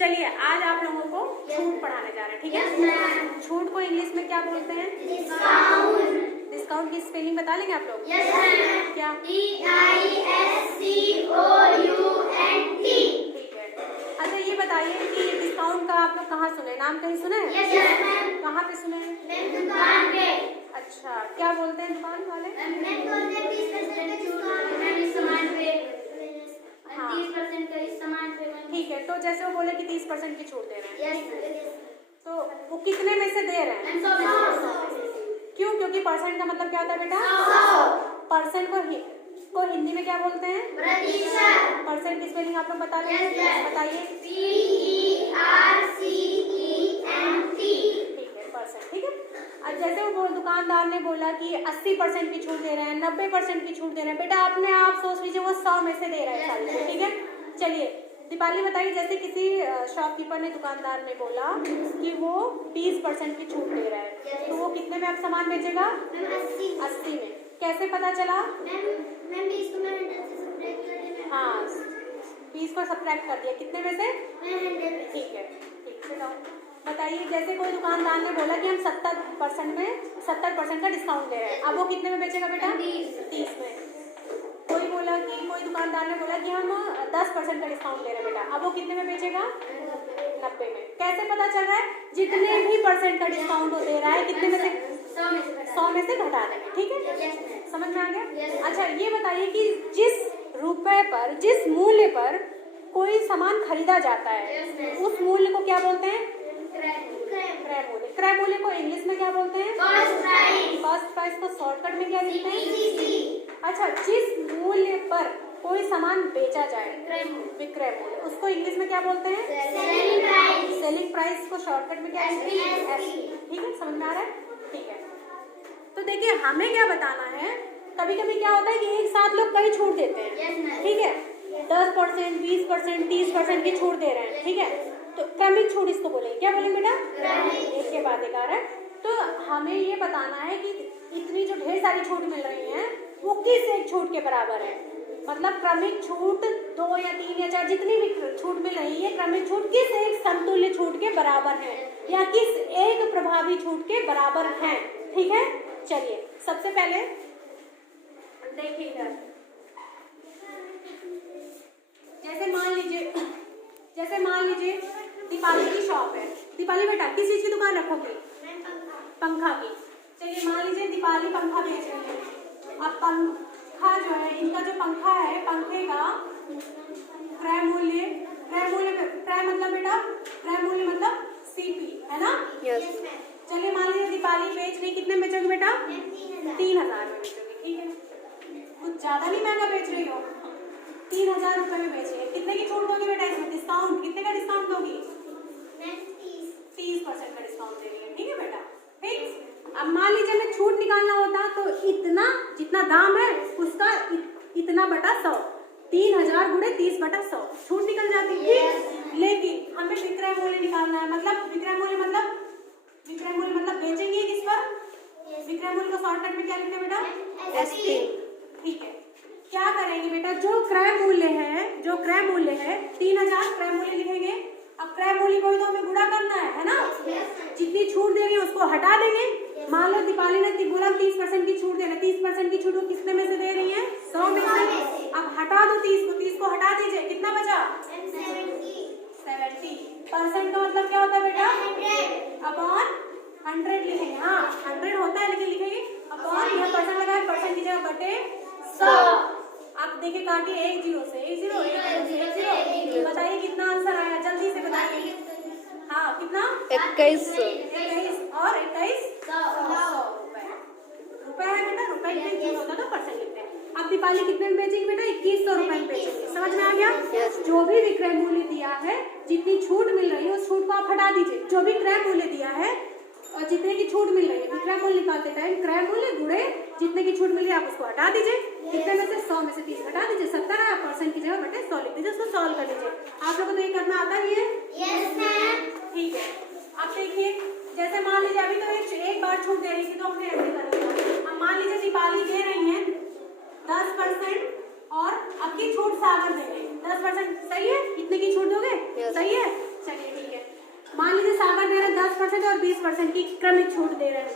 चलिए आज आप लोगों को छूट पढ़ाने जा रहे हैं, ठीक है। छूट को इंग्लिश में क्या बोलते हैं? डिस्काउंट। डिस्काउंट की स्पेलिंग बता लेंगे आप लोग? क्या? DISCOUNT। ठीक है। अच्छा ये बताइए कि डिस्काउंट का आप लोग कहाँ सुने? नाम कहीं सुने? कहाँ पे सुने? दुकान पे। अच्छा क्या बोलते हैं दुकान वाले? बोलते हैं 30% का डिस्काउंट है इस सामान पे। 30% का इस सामान पे। ठीक है, तो जैसे वो बोले कि 30% की छूट दे रहे हैं, तो वो कितने में से दे रहे हैं? 100। क्यों? क्योंकि परसेंट का मतलब क्या होता है बेटा? परसेंट को हिंदी में क्या बोलते हैं? प्रतिशत। परसेंट की स्पेलिंग आप लोग बता रहे हैं? बताइए। PERCENT। ठीक है, परसेंट। ठीक है। अब जैसे वो दुकानदार ने बोला कि 80% की छूट दे रहे हैं, 90% की छूट दे रहे हैं, बेटा अपने आप सोच लीजिए वो 100 में से दे रहा है सारी। ठीक है। चलिए दीपाली बताइए, जैसे किसी शॉपकीपर ने, दुकानदार ने बोला कि वो 20% की छूट दे रहा है, तो वो कितने में आप सामान बेचेगा? 80 में। कैसे पता चला? हाँ 20 को सब्ट्रैक्ट कर दिया, कितने में से? ठीक है। ठीक से बताइए, जैसे कोई दुकानदार ने बोला कि हम 70% का डिस्काउंट दे रहे हैं, अब वो कितने में बेचेगा बेटा? 30 में। कोई दुकानदार ने बोला कि हम 10% का डिस्काउंट दे रहे हैं बेटा, अब वो कितने में बेचेगा? 90 में। कैसे पता चल रहा है? जितने भी परसेंट का डिस्काउंट वो दे रहा है, कितने में से? 100 में से घटा देंगे। ठीक है, समझ में आ गया? अच्छा ये बताइए कि जिस रुपए पर, जिस मूल्य पर कोई सामान खरीदा जाता है, उस मूल्य को क्या बोलते हैं? क्रय मूल्य। क्रय मूल्य को इंग्लिश में क्या बोलते हैं? कॉस्ट प्राइस को शॉर्टकट में क्या लिखते हैं? अच्छा जिस मूल्य पर कोई सामान बेचा जाए, विक्रय मूल्य, उसको इंग्लिश में क्या बोलते हैं? सेलिंग प्राइस को शॉर्टकट में क्या लिखते हैं? ठीक है, समझ में आ रहा है? ठीक है। तो देखिए हमें क्या बताना है, कभी कभी क्या होता है कि एक साथ लोग कई छूट देते हैं। ठीक है, 10%, 20%, 30% की छूट दे रहे हैं। ठीक है, तो क्रमिक छूट इसको बोलेंगे। क्या बोलेंगे बेटा? एक के बाद एक आ रहा है। तो हमें ये बताना है कि इतनी जो ढेर सारी छूट मिल रही है वो किस एक छूट के बराबर है। मतलब क्रमिक छूट 2 या 3 या 4 जितनी भी छूट मिल रही है, क्रमिक छूट किस एक समतुल्य छूट के बराबर है या किस एक प्रभावी छूट के बराबर है। ठीक है, चलिए सबसे पहले देखिए इधर, जैसे मान लीजिए दीपाली की शॉप है। दीपाली बेटा किस चीज की दुकान रखोगे? पंखा की। चलिए मान लीजिए दीपाली पंखा बेच रही है। अब पंखा जो है, इनका जो पंखा है, पंखे का क्रय मूल्य मतलब बेटा, क्रय मूल्य मतलब CP है ना? चलिए मान लीजिए दीपाली बेच रही, कितने में बेचोगे बेटा? 3000 में बेचोगे। ठीक है, कुछ ज्यादा नहीं महंगा बेच रही हो, 3000 रुपए में बेच रही है। कितने की छूट दोगी बेटा इसमें? डिस्काउंट कितने का डिस्काउंट दोगी? 30% का डिस्काउंट दे रही है। ठीक है बेटा, ठीक। अब मान लीजिए हमें छूट निकालना होता तो इतना जितना दाम है उसका इतना बटा 100, 3000 गुणे 30 बटा 100 छूट निकल जाती है। लेकिन हमें विक्रय मूल्य निकालना है। मतलब विक्रय मूल्य मतलब बेचेंगे किस पर? विक्रय मूल्य को शॉर्टकट में क्या लिखते हैं बेटा? SP। ठीक है, क्या करेंगे बेटा, जो क्रय मूल्य है 3000 क्रय मूल्य लिखेंगे। अब क्रय मूल्य को भी तो हमें गुणा करना है ना? जितनी छूट दे रही है उसको हटा देंगे। मान लो दीपाली ने बोला 30% की छूट देना, 30% की छूट वो कितने में से दे रही है? 100 में से। अब हटा दो 30 को हटा दीजिए, कितना बचा? 70%। का मतलब क्या होता है बेटा? अपॉन 100 लिखेंगे। हाँ 100 होता है लेकिन लिखेंगे अपॉन, यह परसेंट लगाए, परसेंट की जगह बटे 100। आप देखिए काटिए, 1 0 से 1 0 1 0। बताइए कितना आंसर आया, जल्दी से बताइए। हाँ कितना? 21 और 21 100 रुपए है बेटा। रुपए में होता तो परसेंट लिखते हैं। अब दीपाली कितने में बेचेंगे बेटा? 2100 रुपए में बेचेंगे। समझ में आ गया? जो भी विक्रय मूल्य दिया है, जितनी छूट मिल रही है उस छूट को आप हटा दीजिए। जो भी क्रय मूल्य दिया है और जितने की छूट मिल रही है, विक्रय मूल्य निकालते टाइम क्रय मूल्य गुणे जितने की छूट मिल रही है आप उसको हटा दीजिए। कितने में से? 100 में से 30 हटा दीजिए, 70 है। परसेंट की जगह बटे 100 लिख दीजिए, उसको सॉल्व कर लीजिए। आप लोगों को तो ये करना आता ही है? ठीक है। अब देखिए जैसे मान लीजिए अभी तो एक बार छूट दे रही थी तो हमने ऐसे कर लिया। अब मान लीजिए दीपाली दे रही है 10% और अब की छूट सागर देंगे 10%। सही है? कितने की छूट दोगे? सही है, चलिए 25% की क्रमिक छूट दे रहे हैं।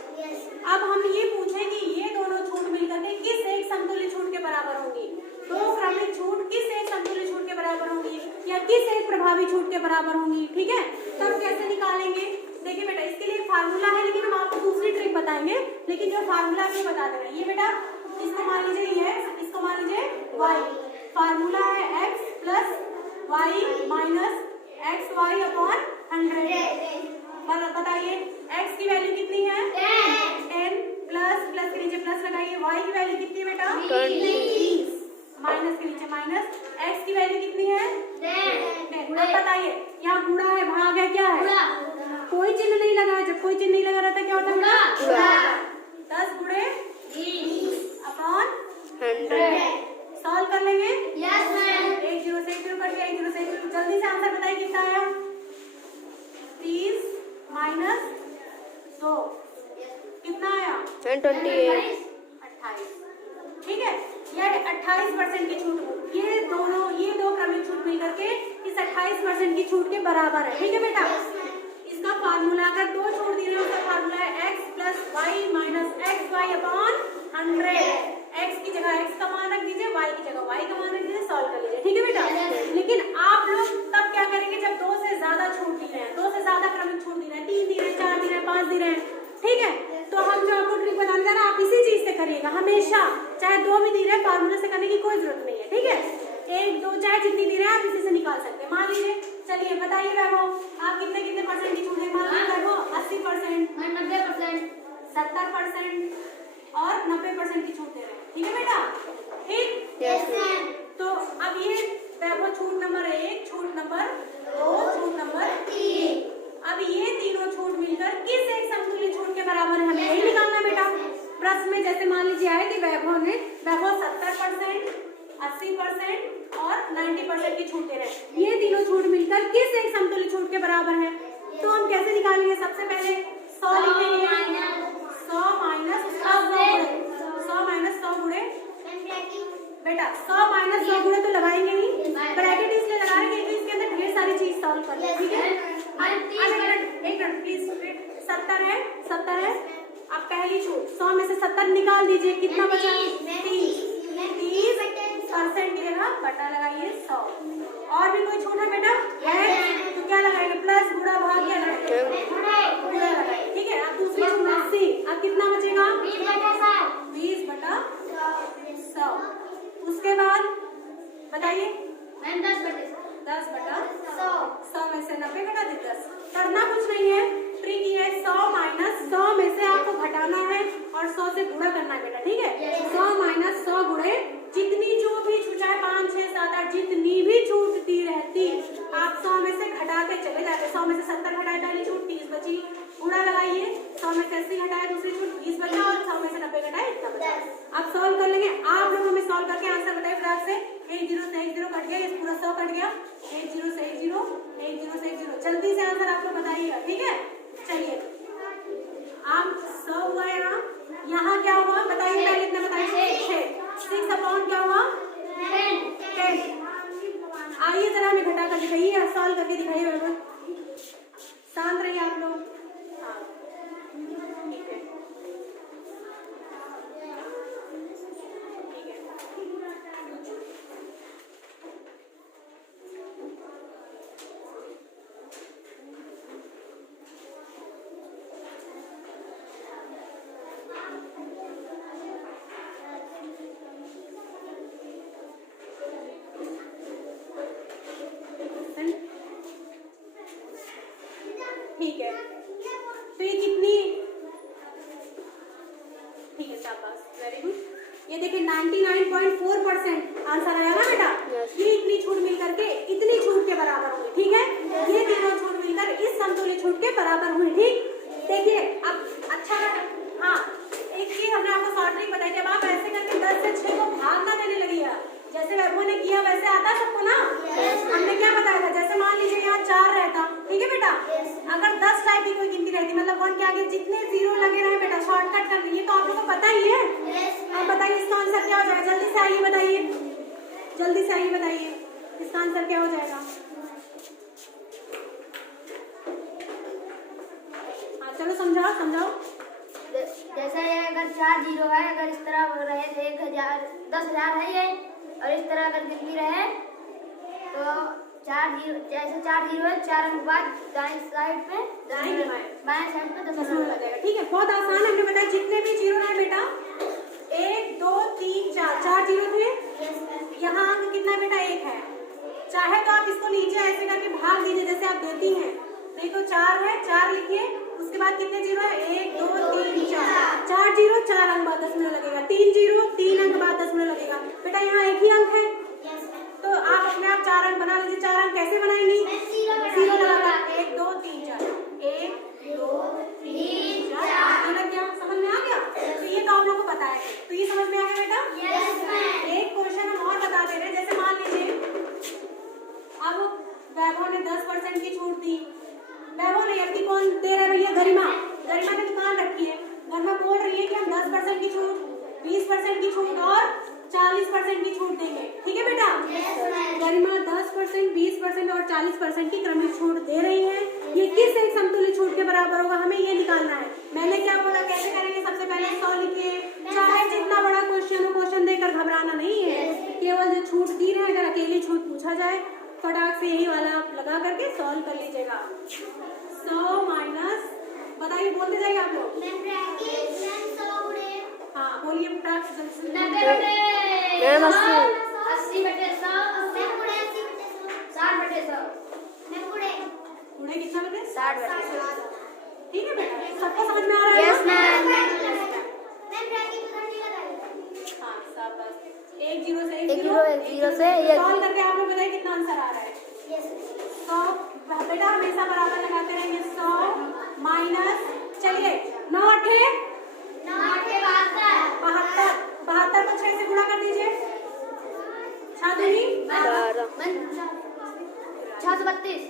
अब हम ये पूछें कि ये दोनों छूट मिलकर के किस एक समतुल्य छूट के बराबर होंगी। दो क्रमिक छूट किस एक समतुल्य छूट के बराबर होंगी या किस एक प्रभावी छूट के बराबर होंगी। ठीक है, तब कैसे निकालेंगे? देखिए बेटा, इसके लिए एक फार्मूला है, लेकिन हम आपको दूसरी ट्रिक बताएंगे, लेकिन जो फार्मूला आपको बता दे रहे हैं। ये बेटा इसको मान लीजिए, ये इसको मान लीजिए y, फार्मूला है x plus y minus x y upon 100। बताइए x की वैल्यू कितनी है? 10 प्लस प्लस के नीचे प्लस लगाइए। y की वैल्यू कितनी है बेटा? 20। माइनस के नीचे माइनस। x की वैल्यू कितनी है? 10। अब बताइए, यहाँ गुणा है, भाग है, क्या है? कोई चिन्ह नहीं लगा है। जब कोई चिन्ह नहीं लगा रहता क्या होता है? 10 गुणे 20 अपॉन 100। सॉल्व कर लेंगे? Yes ma'am. 1 0 से 1 0 कट गया, 1 0 से 1 0। जल्दी से आंसर बताइए कितना आया? 30 माइनस 2 कितना आया? 28। ठीक है, यह 28% की छूट, ये दो क्रमिक छूट मिलकर के इस 28% की छूट के बराबर है। ठीक है बेटा, इसका फार्मूला अगर दो छूट दी रहे हो, उसका फार्मूला है x plus y minus x y upon 100। x की जगह x का मान रख दीजिए, y की जगह y का मान रख दीजिए, सॉल्व कर लीजिए। ठीक है बेटा, लेकिन आप लोग तब क्या करेंगे जब 2 से ज्यादा छूट दी रहे हैं, 2 से ज्यादा क्रमिक छूट दी रहे हैं, 3 दी रहे हैं, 4 दी रहे हैं, 5 दी रहे हैं। ठीक है, तो हम जो आपको ट्रिक बताने जा रहे हैं, आप इसी चीज से करिएगा हमेशा। चाहे 2 भी दी रहे हैं, फार्मूले से करने की कोई जरूरत नहीं है। ठीक है, 1 2 चाहे जितनी दी रहे हैं, आप इसी से निकाल सकते हैं। मान लीजिए, चलिए बताइए वैभव, आप कितने परसेंट की छूट है? मान लीजिए वैभव 80%, 90%, 70% और 90% की छूट दे रहे हैं। ठीक है बेटा, ठीक? Yes ma'am. तो अब ये वैभव छूट नंबर 1, छूट नंबर 2, छूट नंबर 3। अब ये तीनों छूट मिलकर किस एक समतुल्य छूट के बराबर है, हमें यही निकालना बेटा। प्रश्न में जैसे मान लीजिए आए कि वैभव 70%, 80% और 90% की छूट दे रहे हैं, ये तीनों छूट मिलकर किस एक समतुल्य छूट के बराबर है। तो हम कैसे निकालेंगे? सबसे पहले 100 लिखेंगे, 100 माइनस 100 गुणे बेटा 100 माइनस 100 गुणे तो लगाएंगे ही, ब्रैकेट इसलिए लगा रहे हैं कि इसके अंदर ढेर सारी चीज सॉल्व करनी है। ठीक है, एक मिनट प्लीज। 70 है। अब पहली छूट 100 में से 70 निकाल दीजिए, कितना बचा? 30% की जगह बटा लगाइए 100। और भी कोई छूट है बेटा? है तो क्या लगाएंगे? प्लस गुणा भाग क्या लगाएंगे? गुणा लगाएंगे। ठीक है, अब दूसरी छूट 80। अब कितना बचेगा? 20 बटा 100। उसके बाद बताइए 10 बटा 100 में से 90 घटा दी 10। करना कुछ नहीं है, ट्रिक ये है 100 माइनस 100 में से आपको घटाना है और 100 से गुणा करना है बेटा। ठीक है, 100 माइनस 100 गुणे जितनी जो भी छूट, चाहे 5 6 7 8 जितनी भी छूटती रहती, आप 100 में से घटाते चले जाते। 100 में से 70 घटाए, पहली छूट 30 बची, गुणा लगाइए। 100 में से 80 घटाए, दूसरी छूट 20 बचा, और 100 में से 90 घटाए, इतना बचा। अब सॉल्व कर लेंगे। आप लोग हमें सॉल्व करके आंसर बताइए फटाक से। 1 0 से 1 0 कट गया, ये पूरा 100 कट गया। 1 0 से 1 0, 1 0 से 1 0, जल्दी से आंसर आपको बताइएगा। ठीक है, चलिए आप 100 हुआ, यहाँ क्या हुआ बताइए, पहले इतना बताइए। 6 अपॉन क्या हुआ? 10। आइए जरा हमें घटा कर दिखाइए, सॉल्व करके दिखाइए बराबर। शांत रहिए आप लोग। हाँ ठीक है, ठीक है, तो ये कितनी? ठीक है, शाबाश, वेरी गुड। ये देखिए 99.4% आंसर आया ना बेटा। ये इतनी छूट मिल करके इतनी छूट के बराबर हुई। ठीक है, ये तीनों छूट मिलकर इस समतुल्य छूट के बराबर हुई। ठीक, देखिए अब अच्छा। हाँ, एक चीज हमने आपको शॉर्ट ट्रिक बताई, जब आप ऐसे करके 10 से 6 को भाग ना देने लगी है, जैसे वैभव ने किया वैसे आता सबको ना। हमने क्या बताया था, जैसे मान लीजिए यहाँ 4 रहता, ठीक है बेटा, अगर 10 टाइप की कोई गिनती रहती, मतलब 1 के आगे जितने 0 लगे रहे बेटा, शॉर्टकट कर लीजिए। तो आप लोगों को पता ही है। अब बताइए इसका आंसर क्या हो जाएगा? जल्दी से आइए बताइए, जल्दी से आइए बताइए, इसका आंसर क्या हो जाएगा? हाँ चलो समझाओ समझाओ। जैसे ये अगर 4 जीरो है, अगर इस तरह रहे तो 1000 10,000 है ये, और इस तरह अगर कितनी रहे तो 4 जीरो, जैसे 4 जीरो है 4 अंक बाद दाएं साइड पे बाएं साइड पे दशमलव लगेगा। ठीक है, बहुत आसान। हमने बताया जितने भी जीरो रहे बेटा 1 2 3 4, 4 जीरो थे। यहाँ अंक कितना बेटा 1 है। चाहे तो आप इसको नीचे ऐसे करके भाग दीजिए जैसे आप देती हैं, नहीं तो 4 है 4 लिखिए, उसके बाद कितने जीरो है 1 2 3 4, 4 जीरो 4 अंक बाद दशमलव लगेगा, 3 जीरो 3 अंक बाद दशमलव लगेगा। बेटा यहाँ एक ही अंक है तो आप अपने आप 4 अंक बना लीजिए। 4 अंक कैसे बनाएंगी, जीरो लगाकर 1 2 3 4, 1 2 3 4 लग गया। समझ में आ गया? तो ये तो आप लोग को पता है, तो ये समझ में आ गया बेटा। एक क्वेश्चन हम और बता दे रहे हैं। जैसे मान लीजिए अब वैभव ने 10% की छूट दी। वैभव नहीं, अभी कौन दे रहा है भैया, गरिमा। गरिमा ने दुकान रखी है, गरिमा बोल रही है कि हम 10% की छूट, 20% की छूट और 40% की छूट देंगे। ठीक है बेटा? गरिमा 10%, 20% और 40% की क्रमिक छूट दे रही है। ये किस एक समतुल्य छूट के बराबर होगा, हमें ये निकालना है। मैंने क्या बोला, कैसे करेंगे? सबसे पहले 100 लिखिए। चाहे जितना बड़ा क्वेश्चन हो, क्वेश्चन देकर घबराना नहीं है, केवल जो छूट दी है, अगर अकेली छूट पूछा जाए फटाक से यही वाला आप लगा करके सॉल्व कर लीजिएगा। 100 माइनस, बताइए, बोलते जाइए आप लोग। हाँ बोलिए फटाक से। 90 बटे 100, 80 बटे 100, 60 बटे 100, गुणे कितना बटे 60 बटे 100। ठीक है बेटा, सबको समझ में आ रहा है? Yes ma'am. हाँ शाबाश। 1 जीरो से 1 1 जीरो से ये सॉल्व करके आप लोग बताइए कितना आंसर आ रहा है। 100 बेटा हमेशा बराबर लगाते रहेंगे। 100 माइनस, चलिए 9 8 72, 72 को 6 से गुणा कर दीजिए। 6 632,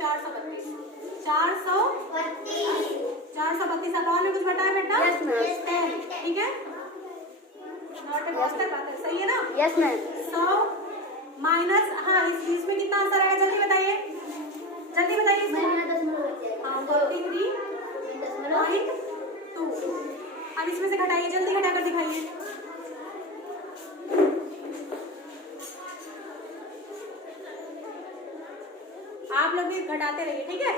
432, 432 अकाउंट में कुछ बताया बेटा? Yes ma'am. 10, ठीक है? 72 सही है ना? Yes ma'am. 100 माइनस, हाँ इसमें कितना आंसर आएगा जल्दी बताइए, जल्दी बताइए। हाँ 43.2। अब इसमें से घटाइए, जल्दी घटा कर दिखाइए। आप लोग भी घटाते रहिए, ठीक है?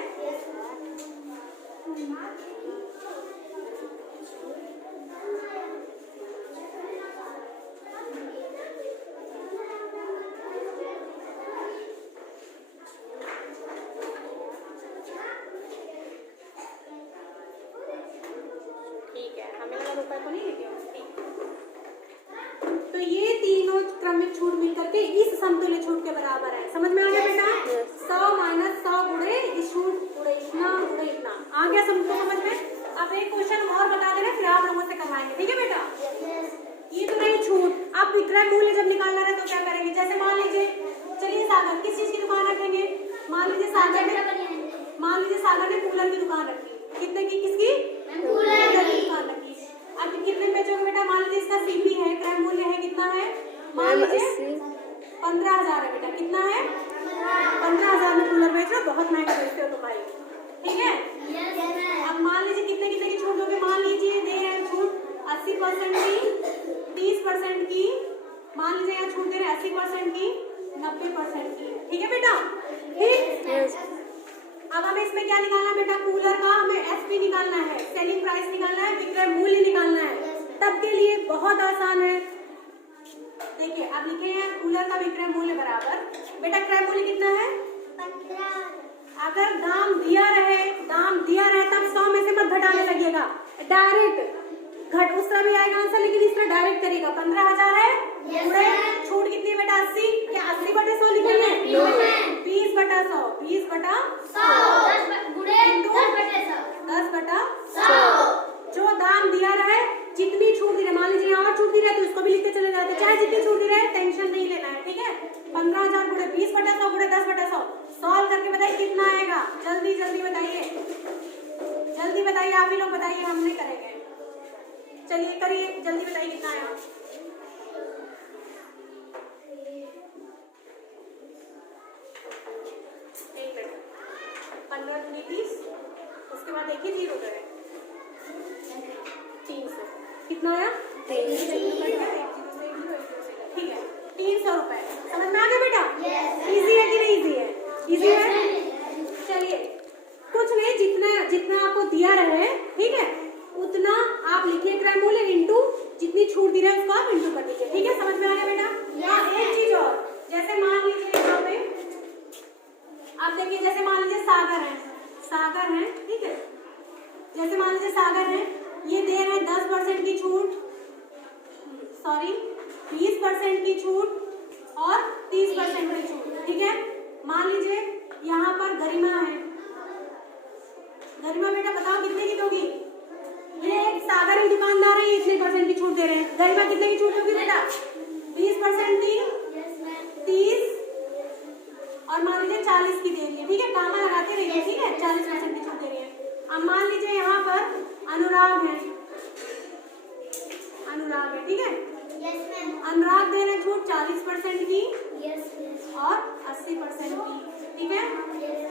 ठीक है, हमें लगा रुपए को नहीं लेके तो ये तीनों क्रमिक छूट मिल करके इस समतुल्य छूट के बराबर है। समझ में आ गया बेटा? 100 माइनस 100 गुणे इस छूट गुणे इतना गुणे इतना। आ गया समझ में? अब एक क्वेश्चन और बता देना, फिर आप लोगों से करवाएंगे। ठीक है बेटा? ये तो नहीं छूट। आप विक्रय मूल्य जब निकालना है तो क्या करेंगे? जैसे मान लीजिए, चलिए सागर किस चीज की दुकान रखेंगे? मान लीजिए सागर ने कूलर की दुकान रखी। कितने की? किसकी? कूलर की दुकान रखी। अब कितने बेचोगे बेटा? मान लीजिए इसका सीपी है, क्रय मूल्य है कितना है? मान लीजिए 15,000 है बेटा। कितना है? 15,000 में कूलर बेच रहे हो, बहुत महंगा बेचते हो तुम भाई। ठीक है? अब मान लीजिए कितने कितने की छूट दोगे? मान लीजिए दे रहे हैं छूट 80% की, 30% की, मान लीजिए यहाँ छूट दे रहे हैं 80% की, 90% की। ठीक है बेटा? ठीक। अब हमें इसमें क्या निकालना है बेटा? कूलर का हमें एसपी निकालना है, सेलिंग प्राइस निकालना है, विक्रय मूल्य निकालना है। तब के लिए बहुत आसान है। देखिए आप लिखे हैं कूलर का विक्रय मूल्य बराबर, बेटा क्रय मूल्य कितना है? 15। अगर दाम दिया रहे तब 100 में से मत घटाने लगिएगा, डायरेक्ट घट उस तरह भी आएगा आंसर, लेकिन इस तरह डायरेक्ट करेगा। 15,000 है, छूट कितनी है बेटा? 80। क्या 80 बटे 100 लिखेंगे? 20 बटा 100, 20 बटा 10 बटा 100। जो दाम दिया रहे, जितनी छूट दी रहे, मान लीजिए और छूट दी रहे तो उसको भी लिखते चले जाते, चाहे जितनी छूट दी रहे टेंशन नहीं लेना है। ठीक है? 15,000 गुणे 20 बटा 100 गुणे 10 बटा 100 सॉल्व करके बताइए कितना आएगा। जल्दी जल्दी बताइए, जल्दी बताइए, आप ही लोग बताइए, हम नहीं करेंगे। चलिए करिए, जल्दी बताइए कितना आया। एक मिनट, 15 दूनी 20, उसके बाद एक ही 0 है 300। कितना आया? 300। ठीक है 300 रुपए। समझ में आ गया बेटा? इजी है कि नहीं इजी है? इजी है। चलिए कुछ नहीं, जितना आपको दिया रहे ठीक है उतना आप लिखिए क्रय मूल्य इंटू जितनी छूट दी रहे उसको आप इंटू कर दीजिए। ठीक है समझ में आ गया बेटा? हाँ एक चीज और, जैसे मान लीजिए यहाँ पे आप देखिए, जैसे मान लीजिए सागर है ठीक है, जैसे मान लीजिए सागर है, ये दे रहे हैं 10% की छूट, सॉरी 20% की छूट और 30% की छूट। ठीक है मान लीजिए यहाँ पर गरिमा है, गरिमा बेटा बताओ कितने की दोगी? ये एक सागर की दुकानदार है, ये इतने % की छूट दे रहे हैं, गरिमा कितने की छूट दोगी बेटा? 20% की, 30 और मान लीजिए 40 की दे रही है। ठीक है कामा लगाते रहिए। ठीक है 40% की छूट दे रही है। अब मान लीजिए यहाँ पर अनुराग है ठीक है, अनुराग दे रहे छूट 40% की और 80% की। ठीक है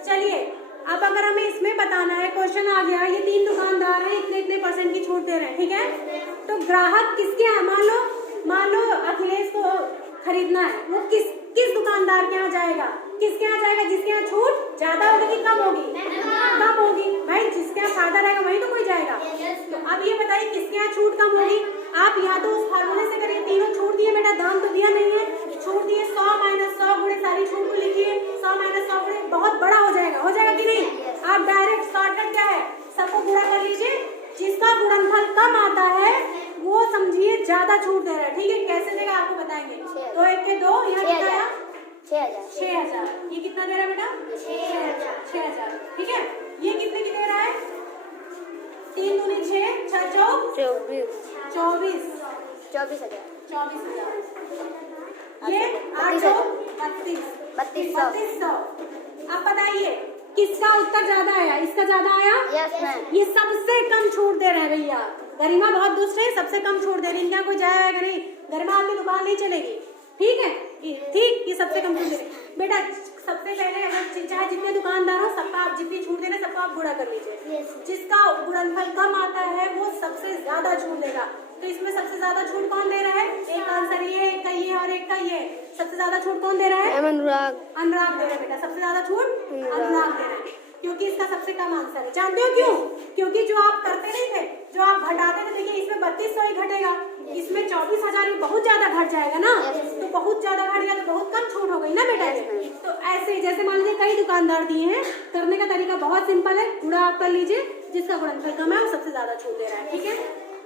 चलिए अब अगर हमें इसमें बताना है, क्वेश्चन आ गया ये 3 दुकानदार हैं, इतने % की छूट दे रहे हैं। ठीक है तो ग्राहक किसके यहाँ, मान लो अखिलेश को खरीदना है, वो किस दुकानदार के यहाँ जाएगा? किसके यहाँ जाएगा? जिसके यहाँ छूट ज्यादा होगी कि कम होगी? कम होगी भाई, जिसके यहाँ फायदा रहेगा वही तो कोई जाएगा। तो अब ये बताइए किसके यहाँ छूट कम होगी? आप या तो उस फार्मूले से करिए, तीनों छूट दिए बेटा, दाम तो दिया नहीं है, छूट दिए 100 - 100 गुणे सारी छूट को लिखिए, 100 - 100 गुणे बहुत बड़ा हो जाएगा कि नहीं? आप डायरेक्ट शॉर्टकट क्या है, सबको गुणा कर लीजिए, जिसका गुणनफल कम आता है वो समझिए ज्यादा छूट दे रहा है। ठीक है कैसे देगा आपको बताएंगे। 2 1 के 2, यहाँ कितना आया? 6000। ये कितना दे रहा है बेटा? 6000। ठीक है ये कितने की दे रहा है? 3 दूनी 6, 6 चौक 24 24000। ये 8 3200। अब बताइए किसका उत्तर ज्यादा आया? इसका ज्यादा आया? ये सबसे कम छूट दे रहे हैं भैया। गरिमा बहुत दुष्ट है, सबसे कम छूट दे रही है, इनका कोई जाएगा नहीं, गरिमा आपकी दुकान नहीं चलेगी। ठीक है ठीक, ये सबसे कम छूट दे रही है बेटा। सबसे पहले अगर चाहे जितने दुकानदार हो सबका आप जितनी छूट देना सबको आप गुणा कर लीजिए, जिसका गुणनफल कम आता है वो सबसे ज्यादा छूट देगा। तो इसमें सबसे ज्यादा छूट कौन दे रहा है? एक आंसर ये, एक का ये और एक का ये। सबसे ज्यादा छूट कौन दे रहा है? अनुराग दे रहा है बेटा, सबसे ज्यादा छूट अनुराग दे रहा है, क्योंकि इसका सबसे कम आंसर है। जानते हो क्यों? क्योंकि जो आप करते नहीं थे, जो आप घटाते थे, देखिए इसमें 3200 ही घटेगा, इसमें 24000 बहुत ज्यादा घट जाएगा ना, तो बहुत ज्यादा घट गया तो बहुत कम छूट हो गई ना बेटा। तो ऐसे जैसे मान लीजिए कई दुकानदार दिए हैं, करने का तरीका बहुत सिंपल है, गुणा आप कर लीजिए, जिसका गुणनफल कम है वो सबसे ज्यादा छूट दे रहा है। ठीक है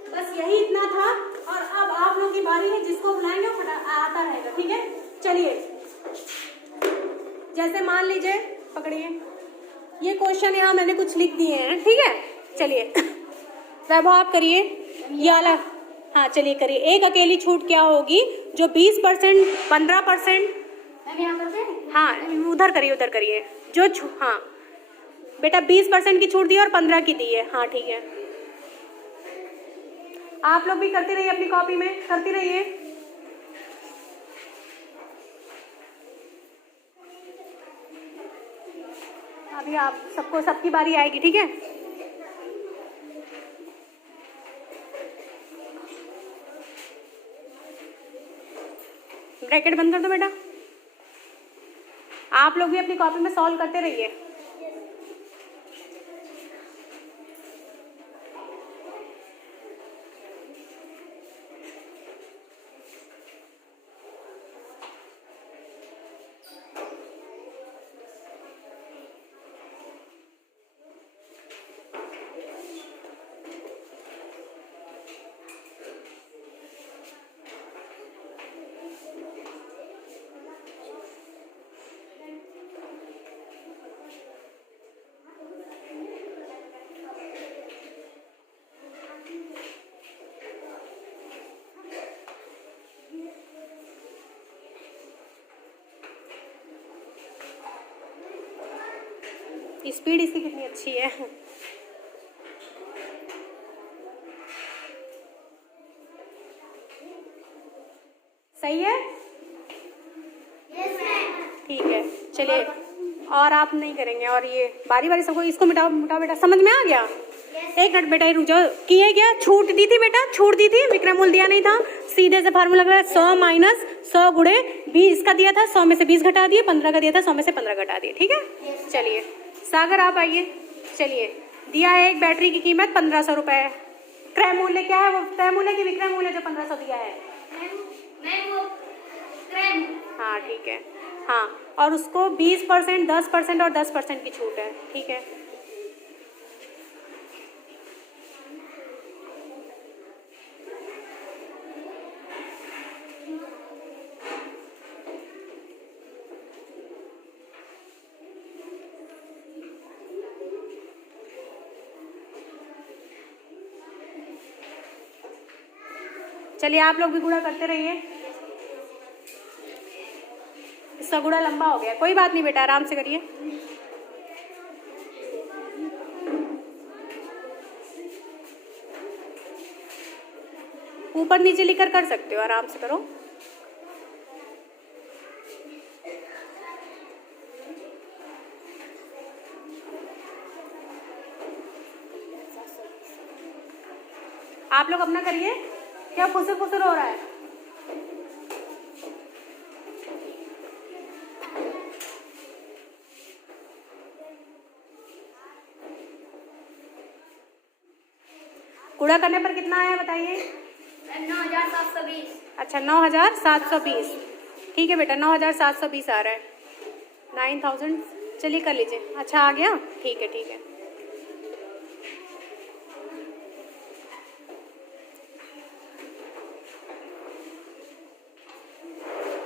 बस यही इतना था, और अब आप लोगों की बारी है, जिसको बुलाएंगे वो आता रहेगा। ठीक है चलिए जैसे मान लीजिए पकड़िए, ये क्वेश्चन यहाँ मैंने कुछ लिख दिए हैं। ठीक है चलिए वैभव आप करिए ये वाला। हाँ चलिए करिए। एक अकेली छूट क्या होगी जो 20% 15%, हाँ उधर करिए जो हाँ बेटा 20% की छूट दी और 15 की दी है। हाँ ठीक है आप लोग भी करते रहिए, अपनी कॉपी में करते रहिए। अभी आप सबकी बारी आएगी। ठीक है ब्रैकेट बंद कर दो बेटा। आप लोग भी अपनी कॉपी में सॉल्व करते रहिए। स्पीड इसकी कितनी अच्छी है। सही है ठीक है चलिए और आप नहीं करेंगे, और ये बारी बारी सबको, इसको मिटाओ मिटाओ बेटा, समझ में आ गया? एक मिनट बेटा, रुक जाओ। किए क्या? छूट दी थी बेटा, छूट दी थी, विक्रय मूल्य दिया नहीं था। सीधे से फार्मूला लगा, 100 माइनस 100 गुणे 20 का दिया था, 100 में से 20 घटा दिए, 15 का दिया था, 100 में से 15 घटा दिए। ठीक है, चलिए सागर आप आइए। चलिए, दिया है एक बैटरी की कीमत 1500 रुपए। क्रय मूल्य क्या है? वो क्रय मूल्य की विक्रय मूल्य जो 1500 दिया है। हाँ ठीक है, हाँ, और उसको 20%, 10% और 10% की छूट है। ठीक है, चलिए आप लोग भी गुणा करते रहिए। इसका गुणा लंबा हो गया, कोई बात नहीं बेटा, आराम से करिए। ऊपर नीचे लिखकर कर सकते हो, आराम से करो। आप लोग अपना करिए। क्या फुसुर फुसुर हो रहा है? गुणा करने पर कितना आया बताइए? 9720। अच्छा 9720। ठीक है बेटा, 9720 आ रहा है। 9000, चलिए कर लीजिए। अच्छा आ गया, ठीक है ठीक है।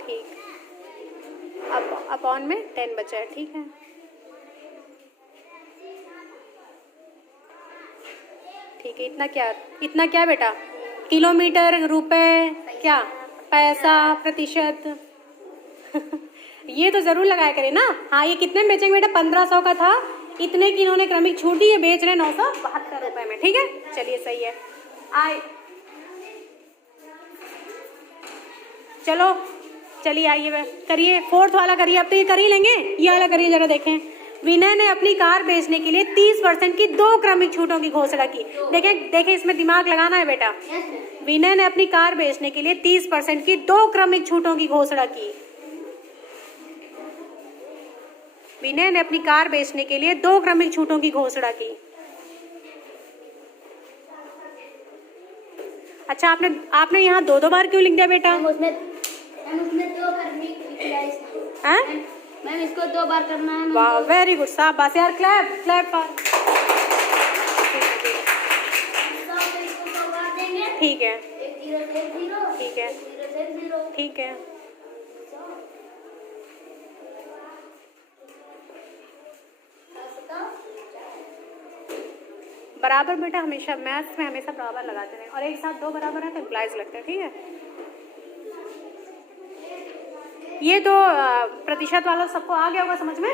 ठीक, अब अपॉन में 10 बचा है। ठीक है, ठीक है। इतना क्या बेटा? किलोमीटर, रुपए, क्या पैसा, प्रतिशत ये तो जरूर लगाया करें ना। हाँ, ये कितने में बेचेंगे बेटा? 1500 का था, इतने की इन्होंने क्रमिक छूट दी, ये बेच रहे 972 रुपए में। ठीक है, चलिए सही है। आए, चलो चलिए आइए करिए, 4th वाला करिए। अब तो ये कर ही लेंगे, ये वाला करिए जरा देखें। विनय ने अपनी कार बेचने के लिए 30% की 2 क्रमिक छूटों की घोषणा की। देखें इसमें दिमाग लगाना है बेटा। विनय ने अपनी कार बेचने के लिए 30% की 2 क्रमिक छूटों की घोषणा की। विनय ने अपनी कार बेचने के लिए 2 क्रमिक छूटों की घोषणा की। अच्छा, आपने यहाँ 2 बार क्यों लिख दिया बेटा? उसमें 2 करने हैं? मैम इसको 2 बार करना है। वाह, वेरी गुड, शाबाश यार, क्लैप क्लैप फॉर। ठीक है, ठीक है, ठीक है। बराबर बेटा, हमेशा मैथ्स में हमेशा बराबर लगाते हैं, और एक साथ 2 बराबर है तो इम्प्लाइज लगता है। ठीक है, ये तो प्रतिशत वाला सबको आ गया होगा समझ में।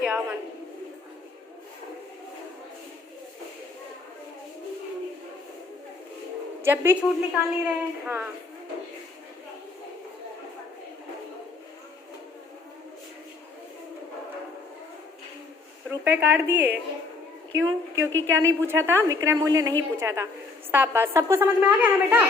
क्या मन, जब भी छूट निकाल नहीं रहे। हाँ, रुपए काट दिए क्यों? क्योंकि क्या नहीं पूछा था? विक्रय मूल्य नहीं पूछा था। शाबाश, सबको समझ में आ गया ना बेटा?